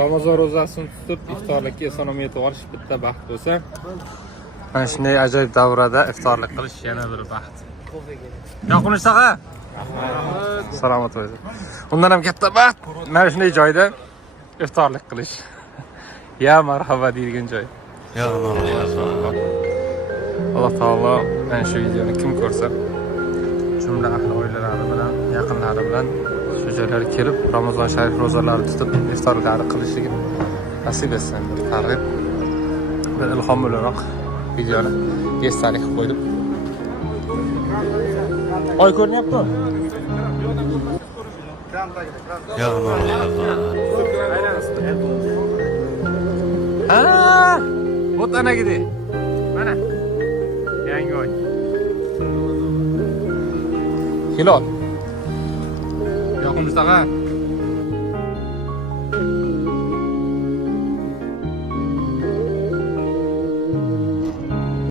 Ramazon ro'zasini tutib, iftorlikka eson-omon yetib olish bitta baxt bo'lsa, mana shunday ajoyib davrada iftorlik qilish yana bir baxt. Yo'qmish tog'a? Salomat bo'ling. Undan ham katta baxt mana shunday joyda iftorlik qilish. Ya marhaba deyilgan joy. Ya marhaba. Alloh taolo mana shu videoni kim ko'rsa, jumla ahli oilalari bilan, yaqinlari bilan shu joylarga kelib, Ramazon sharif ro'zalari tutib, iftorlari qilishiga nasib etsin. Bir targ'ib, bir ilhom bo'laroq videoni esdalik qilib qo'ydim. Oy ko'rinyapti? Ya marhaba. Вот ana gidi. Mana. Yangi oy. Hilol. Yo'qmiz tag'a.